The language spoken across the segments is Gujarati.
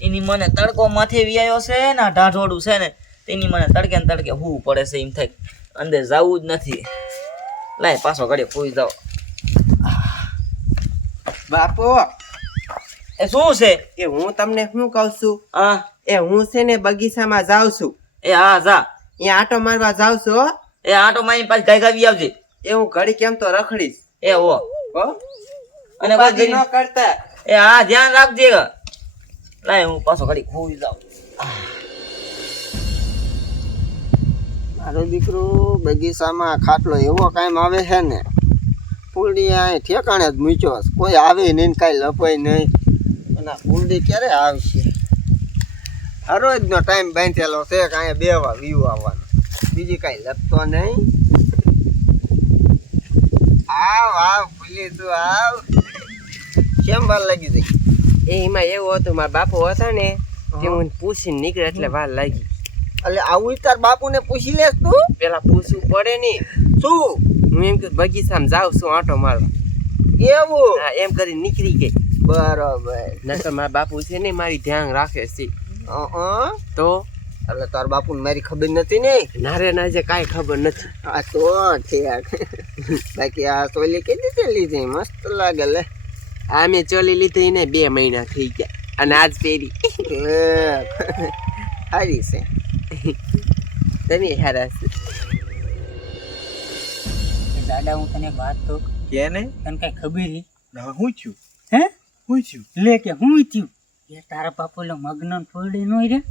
એની મને તડકો માથે વ્યાયો છે ને ઢાઢોડું છે ને તેની મને તડકે ને તડકે હું પડે છે એમ થાય. અંદર જવું જ નથી. લાય પાછો ઘડી પૂઈ જાઓ. બાપો એ શું છે? એ હું તમને શું કહું છું? હા. એ હું છે ને બગીચામાં જાઉં છું. એ હા જા. એ આટો મારવા જાઉં છું હો. એ આટો મારી પાછી ગાય ગાવી આવજે. એ હું ઘડી કેમ તો રખડીશ. એ હો. હો. અને ન કરતા. એ હા ધ્યાન રાખજે. લાય હું પાછો ઘડી ખોઈ જાઉં મારો દીકરો બગીચામાં ખાટલો એવો કાયમ આવે છે ને ફૂલડી અહીં ઠેકાણે જ મૂક્યો કોઈ આવે નહીં કાંઈ લપાય નહીં અને ફૂલડી ક્યારે આવશે હરોજનો ટાઈમ બાંધેલો છે કાંઈ બે બેવા વ્યૂ આવવાનો બીજી કાંઈ લપતો નહીં આવ આવ ફૂલી તું આવ કેમ વાર લાગી જઈ એમાં એવું હતું મારા બાપુ હતા ને તે હું પૂછીને નીકળે એટલે વાર લાગી. એટલે આવું તાર બાપુને પૂછી લેસ તું? પેલા પૂછવું પડે ને. શું? હું એમ કે બગીચામાં જાઉં છું આંટો મારવા. એવું? હા એમ કરી નીકળી ગઈ. બરોબર. નકર મારા બાપુ છે ને મારી ધ્યાન રાખે છે. તો? એટલે તાર બાપુને મારી ખબર નથી ને? નારે ના જે કાંઈ ખબર નથી. આ તો છે બાકી આ સોલી કેટલી છે લીધી? મસ્ત લાગે લે. આ મેં ચોલી લીધી ને બે મહિના થઈ ગયા. અને આજ પહેરી. હારી સારી છે. તમે હારા છે. દાદા હું તને વાત વાત કે કેને તને કઈ ખબર નહીં ના હું છું. હે? હું છું. લે કે હું થયું એ તારા બાપુ લો મગ્ન ફોડી નો રે.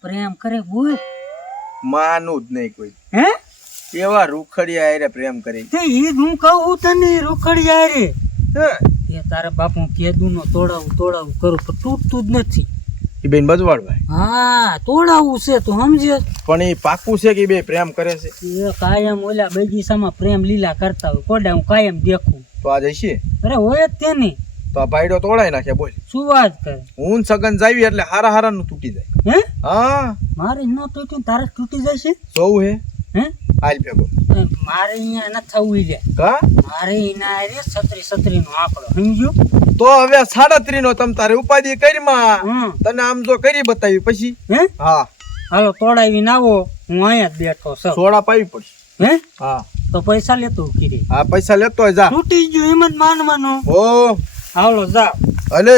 પ્રેમ કરે બોલ. માનું જ નહીં કોઈ. હે? એવા રૂખડિયા હારે પ્રેમ કરે. તે ઈ હું કહું તને રૂખડિયા રે હા. એ તારા બાપુ કેદુ નો તોડાવું તોડાવું કરું તો તૂટતું જ નથી. એ બેન બજવાડભાઈ હા તોડાવું છે તો સમજે? પણ એ પાકું છે કે બે પ્રેમ કરે છે? એ કાયમ ઓલા બગીચામાં પ્રેમ લીલા કરતા હોય. કોડા હું કાયમ દેખું. તો આ જઈશે? અરે હોય જ તે નહીં તો આ ભાઈડો તોડાઈ નાખે બોલ. શું વાત કરે? હું સગન જાવી એટલે હારા હારા નું તૂટી જાય. હે? હા. મારે ન તૂટ્યું ને તારે તૂટી જશે? જોવું હે. હે? હાલ ભેગો મારે અહીંયા ન થવું છે કા? મારે એના રે છત્રી છત્રી નો આંકડો સમજ્યો? તો હવે સાડત્રી નો તમ તારે ઉપાધિ કરીમાં માં. તને આમ જો કરી બતાવી પછી? હે? હા. હાલો તોડાવીને આવો હું અહીંયા જ બેઠો છું. સોડા પાવી પડશે. હે? હા. તો પૈસા લેતો કીરી. હા પૈસા લેતો જા. તૂટી ગયો એમ જ માનવાનું. ઓ હાલો જા. અલે.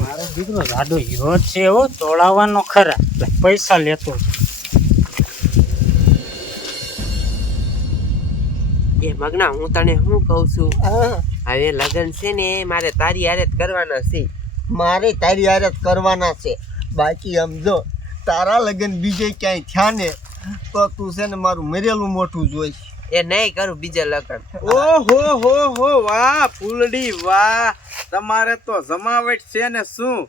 મારો દીકરો જાડો હીરો છે ઓ તોડાવવાનો ખરા. પૈસા લેતો એ મગના હું તને શું કહું છું? હવે લગ્ન છે ને મારે તારી હારે જ કરવાના છે. મારે તારી હારે જ કરવાના છે. બાકી સમજો તારા લગ્ન બીજે ક્યાંય થયા ને તો તું છે ને મારું મરેલું મોઠું જોઈશ. એ નહીં કરું બીજા લગ્ન. ઓહો હો હો વાહ ફૂલડી વાહ. તમારે તો જમાવટ છે ને શું?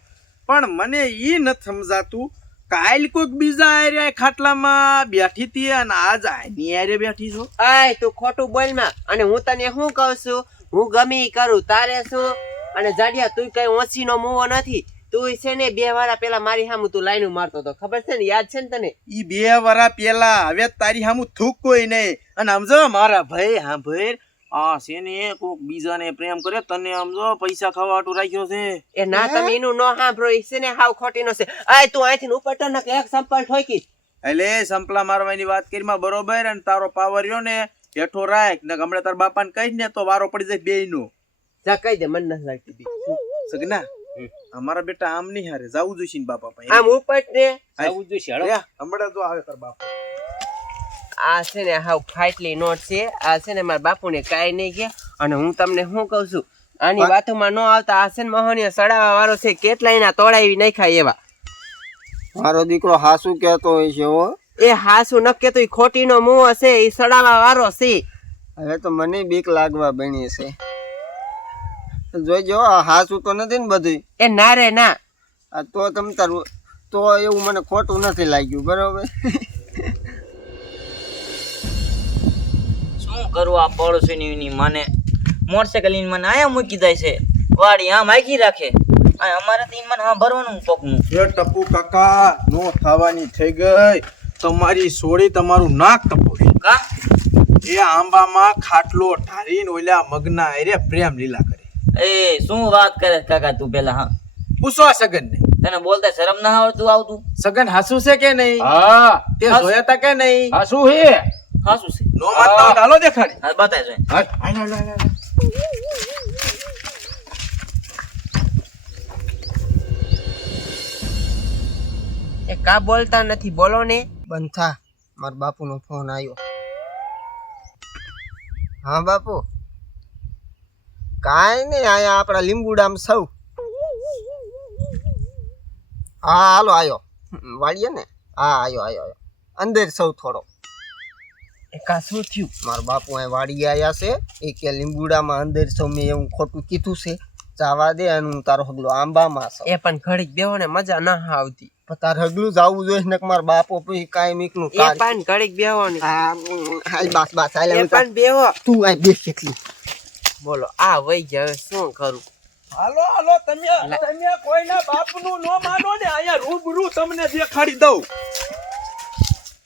પણ મને ઈ નથી સમજાતું કાલ કોઈક બીજા આર્યા ખાટલામાં બેઠી હતી અને આજ આની આરે બેઠી છો. આય તું ખોટું બોલમાં અને હું તને શું કહું છું? હું ગમે ઈ કરું તારે શું? અને જાડિયા તું કઈ ઓછી નો મુવો નથી. તું છે ને બે વારા પેલા મારી સામું તું લાઈન મારતો હતો. ખબર છે ને? યાદ છે ને તને? ઈ બે વરા પેલા હવે તારી હામું થૂક કોઈ નહીં. અને સમજો મારા ભાઈ હા ભાઈ આ સેને કોક બીજાને પ્રેમ કરે તને સમજો પૈસા ખવાટું રાખ્યો છે. એ ના તમે એનું નો સાંભળો એ સેને હાવ ખોટી નો છે. આય તું અહીંથી ઉપર ટન કે એક સંપલ ઠોકી. એટલે સંપલા મારવાની વાત કરીમાં બરોબર અને તારો પાવર રહ્યો ને હેઠો રાખ ને હમણાં તારા બાપાને કહીશ ને તો વારો પડી જાય બે નો જા કહી દે મને નથી લાગતી બી. સગના અમારા બેટા આમ નહીં હારે જાવું જોઈશે ને બાપા પાસે. આમ ઉપર ને. આવું જોઈશે હમણાં જો આવે તાર બાપા. આ છે ને હાવ ફાટલી નોટ છે. આ છે ને મારા બાપુને કાંઈ નહીં કે. અને હું તમને શું કહું છું? આની વાતોમાં ન આવતા આ છે ને મહોનીય સડાવા વાળો છે. કેટલા એના તોડાવી નાખ્યા એવા. મારો દીકરો હાસુ કહેતો હોય છે હો. એ હાસુ ન કહેતો એ ખોટીનો મું હશે એ સડાવા વાળો છે. હવે તો મને બીક લાગવા બની છે. જોઈજો આ હાસુ તો નથી ને બધું. એ ના રે ના. તો તમ તારું તો એવું મને ખોટું નથી લાગ્યું બરોબર? શું કરું આ પડોશીની મને? મોટરસાઇકલ મને આયા મૂકી જાય છે. વાડી આમ આખી રાખે. અમારે તો મને હા ભરવાનું પોકનું એ ટપુ કાકા નો થવાની થઈ ગઈ. તમારી સોળી તમારું નાક ટપોશે કા? એ આંબામાં ખાટલો ઠારીને ઓલા મગના આરે પ્રેમ લીલા કરે. એ શું વાત કરે કાકા તું પેલા હા? પૂછો આ સગન ને તને બોલતા શરમ ના આવતું આવતું? સગન હાસુ છે કે નહીં? હા. તે જોયા તા કે નહીં? હાસુ હે. હા છે. નો માનતા હાલો દેખાડી. હા બતાય છે હાલ, હાલ, હાલ, હાલ, હાલ. એ કા બોલતા નથી? બોલો ને. બંધ થા. મારા બાપુનો ફોન આવ્યો હા બાપુ? કાંઈ નહીં અહીંયા આપણા લીંબુડામ સૌ. હા હાલો આવ્યો વાળીએ ને? હા આવ્યો આવ્યો આવ્યો અંદર સૌ થોડો. એ કા શું થયું. મારા બાપુ અહીં વાડી આવ્યા છે. એ કે લીંબુડામાં અંદર સૌ મેં એવું ખોટું કીધું છે. જવા દે અને હું તારો હગલો આંબામાં છું. એ પણ ઘડીક બેહો ને મજા ના આવતી. પણ તારે હગલું જવું જોઈએ ને કે મારા બાપો પછી કાંઈ મીકનું એ પણ ઘડીક બેહો ને હા હાલ બસ બસ હાલ એ પણ બેહો. તું આ બેસ કેટલી. બોલો આ વઈ ગયા હવે શું કરું? હાલો હાલો તમે તમે કોઈના બાપનું નો માનો ને અહીંયા રૂબરૂ તમને દેખાડી દઉં.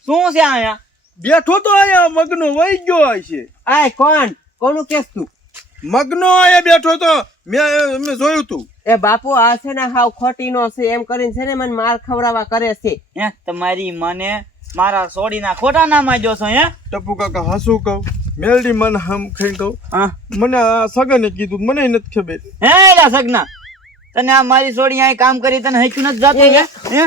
શું છે અહીંયા? બેઠો તો મગનો વહી ગયો છે. આય કોણ? કોનું કેસ તું? મગનો અહીંયા બેઠો તો મેં મેં જોયું તું. એ બાપુ આ છે ને હાવ ખોટી નો છે એમ કરીને છે ને મને માર ખવડાવવા કરે છે. હે તમારી મને મારા સોડીના ખોટા નામ આજો છો હે? ટપુ કાકા હસું કહું? મેલડી મને હમ ખાઈ કહું. હા. મને આ સગને કીધું મને નથી ખબર. હે એલા સગના. તને આ મારી સોડી અહીં કામ કરી તને હેચું નથી જાતે હે? હે?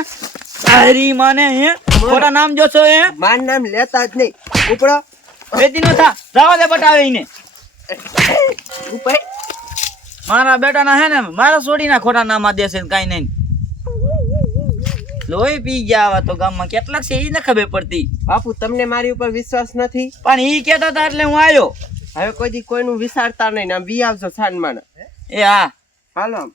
તારી માને હે? ખોટા નામ જો છો હે? માર નામ લેતા જ નહીં. ઉપડો. વેતી નો થા. જવા દે બટાવે ઈને મારા બેટાના હે ને મારા છોડી ના ખોટા નામ આ દેશે કાઈ નહીં. લોહી પી ગયા આવા તો ગામમાં. કેટલાક છે એ ને ખબર પડતી. બાપુ તમને મારી ઉપર વિશ્વાસ નથી? પણ ઈ કેતા હતા એટલે હું આવ્યો. હવે કોઈ દી કોઈનું વિચારતા નહીં આમ બી આવજો છાનમાં એ હા. હાલો આમ.